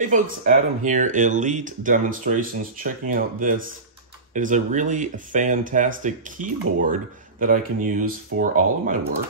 Hey folks, Adam here, Elite Demonstrations, checking out this. It is a really fantastic keyboard that I can use for all of my work,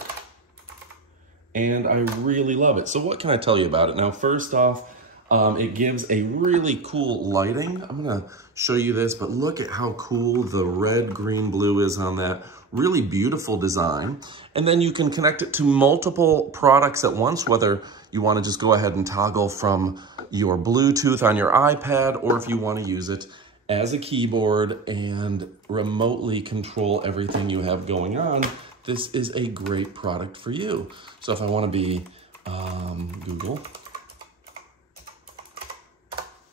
and I really love it. So what can I tell you about it? Now, first off, it gives a really cool lighting. I'm gonna show you this, but look at how cool the red, green, blue is on that. Really beautiful design. And then you can connect it to multiple products at once, whether you wanna just go ahead and toggle from your Bluetooth on your iPad, or if you wanna use it as a keyboard and remotely control everything you have going on, this is a great product for you. So if I wanna be Google,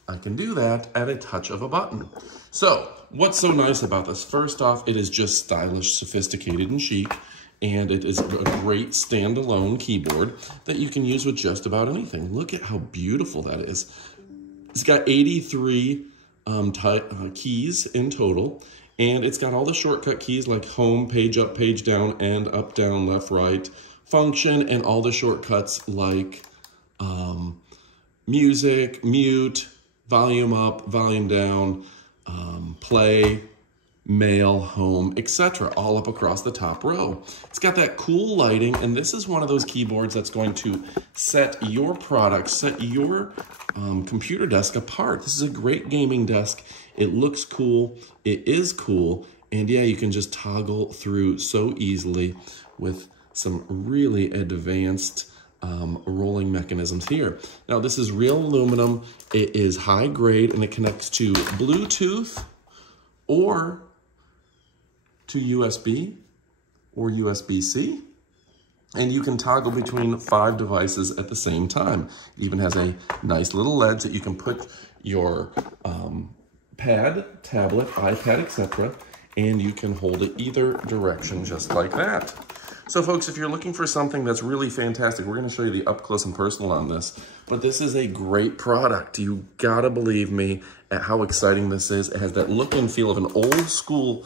I can do that at a touch of a button. So what's so nice about this? First off, it is just stylish, sophisticated, and chic, and it is a great standalone keyboard that you can use with just about anything. Look at how beautiful that is. It's got 83 keys in total, and it's got all the shortcut keys like home, page up, page down, and up, down, left, right, function, and all the shortcuts like music, mute, volume up, volume down, play, mail, home, etc., all up across the top row. It's got that cool lighting, and this is one of those keyboards that's going to set your product, set your computer desk apart. This is a great gaming desk. It looks cool, it is cool, and yeah, you can just toggle through so easily with some really advanced rolling mechanisms here. Now, this is real aluminum. It is high grade, and it connects to Bluetooth or to USB or USB-C. And you can toggle between 5 devices at the same time. It even has a nice little LED that you can put your pad, tablet, iPad, etc., and you can hold it either direction just like that. So folks, if you're looking for something that's really fantastic, we're gonna show you the up close and personal on this, but this is a great product. You gotta believe me at how exciting this is. It has that look and feel of an old school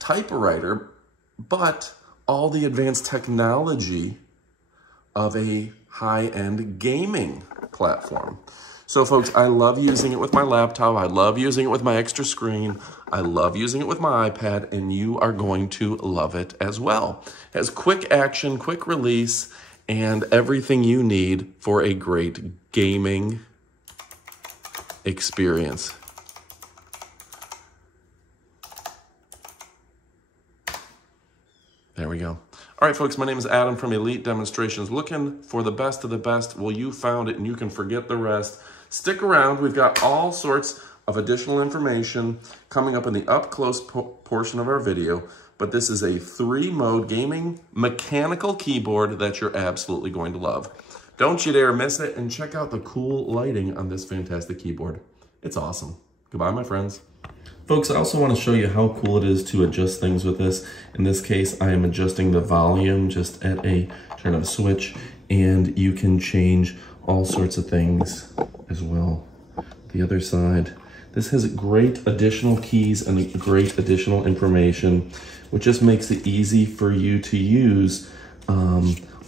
typewriter, but all the advanced technology of a high-end gaming platform. So folks, I love using it with my laptop. I love using it with my extra screen. I love using it with my iPad, and you are going to love it as well. It has quick action, quick release, and everything you need for a great gaming experience. There we go. All right, folks, my name is Adam from Elite Demonstrations. Looking for the best of the best? Well, you found it, and you can forget the rest. Stick around. We've got all sorts of additional information coming up in the up-close portion of our video, but this is a 3-mode gaming mechanical keyboard that you're absolutely going to love. Don't you dare miss it, and check out the cool lighting on this fantastic keyboard. It's awesome. Goodbye, my friends. Folks, I also want to show you how cool it is to adjust things with this. In this case, I am adjusting the volume just at a turn of a switch, and you can change all sorts of things as well. The other side, this has great additional keys and great additional information, which just makes it easy for you to use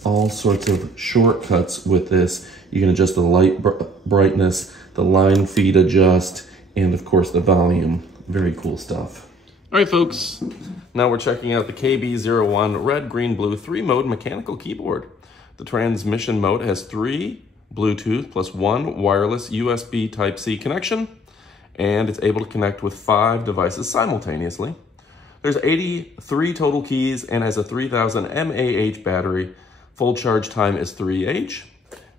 all sorts of shortcuts with this. You can adjust the light brightness, the line feed adjust, and of course the volume. Very cool stuff. All right, folks, now we're checking out the KB01 red, green, blue 3-mode mechanical keyboard. The transmission mode has 3 Bluetooth plus 1 wireless USB Type-C connection, and it's able to connect with 5 devices simultaneously. There's 83 total keys and has a 3000 mAh battery. Full charge time is 3H.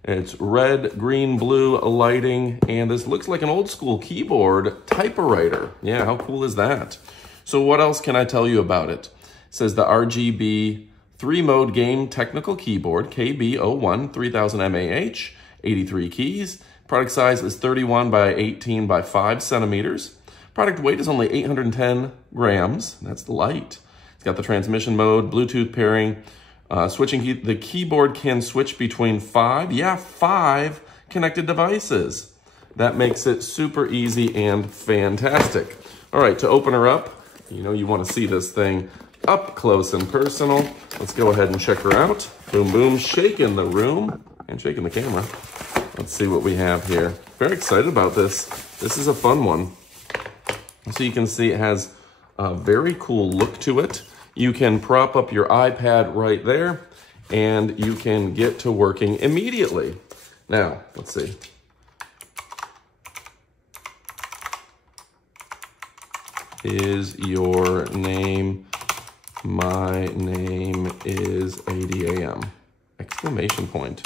It's red, green, blue lighting, and this looks like an old school keyboard typewriter. Yeah, how cool is that? So what else can I tell you about it? It says the RGB 3-mode game technical keyboard, KB01, 3000 mAh, 83 keys. Product size is 31 by 18 by 5 centimeters. Product weight is only 810 grams. That's the light. It's got the transmission mode, Bluetooth pairing, switching key. The keyboard can switch between 5 connected devices. That makes it super easy and fantastic. All right, to open her up, you know you want to see this thing up close and personal. Let's go ahead and check her out. Boom, boom, shaking the room and shaking the camera. let's see what we have here. Very excited about this. This is a fun one. So you can see it has a very cool look to it. You can prop up your iPad right there, and you can get to working immediately. Now, let's see. Is your name? My name is 8 a.m. Exclamation point.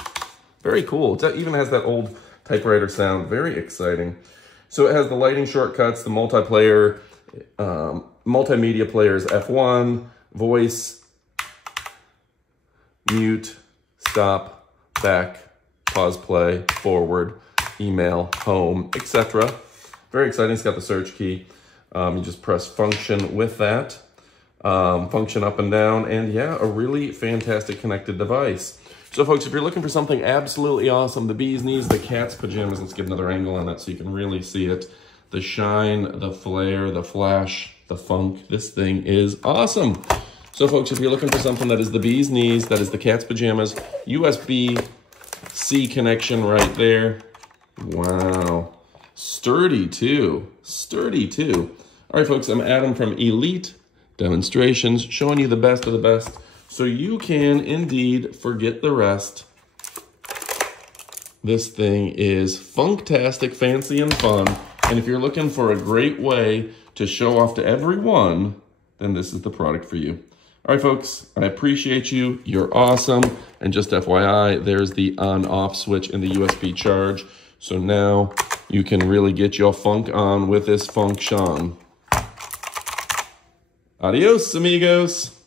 Very cool. It even has that old typewriter sound. Very exciting. So it has the lighting shortcuts, the multiplayer, multimedia players, F1, voice, mute, stop, back, pause, play, forward, email, home, etc. Very exciting. It's got the search key. You just press function with that. Function up and down, and yeah, a really fantastic connected device. So folks, if you're looking for something absolutely awesome, the bee's knees, the cat's pajamas, let's get another angle on that so you can really see it. The shine, the flare, the flash, the funk, this thing is awesome. So folks, if you're looking for something that is the bee's knees, that is the cat's pajamas, USB-C connection right there. Wow. Sturdy too. Sturdy too. All right, folks, I'm Adam from Elite Demonstrations, showing you the best of the best so you can indeed forget the rest. This thing is funktastic, fancy, and fun. And if you're looking for a great way to show off to everyone, then this is the product for you. All right, folks, I appreciate you. You're awesome. And just FYI, there's the on-off switch in the USB charge. So now you can really get your funk on with this function. Adios, amigos.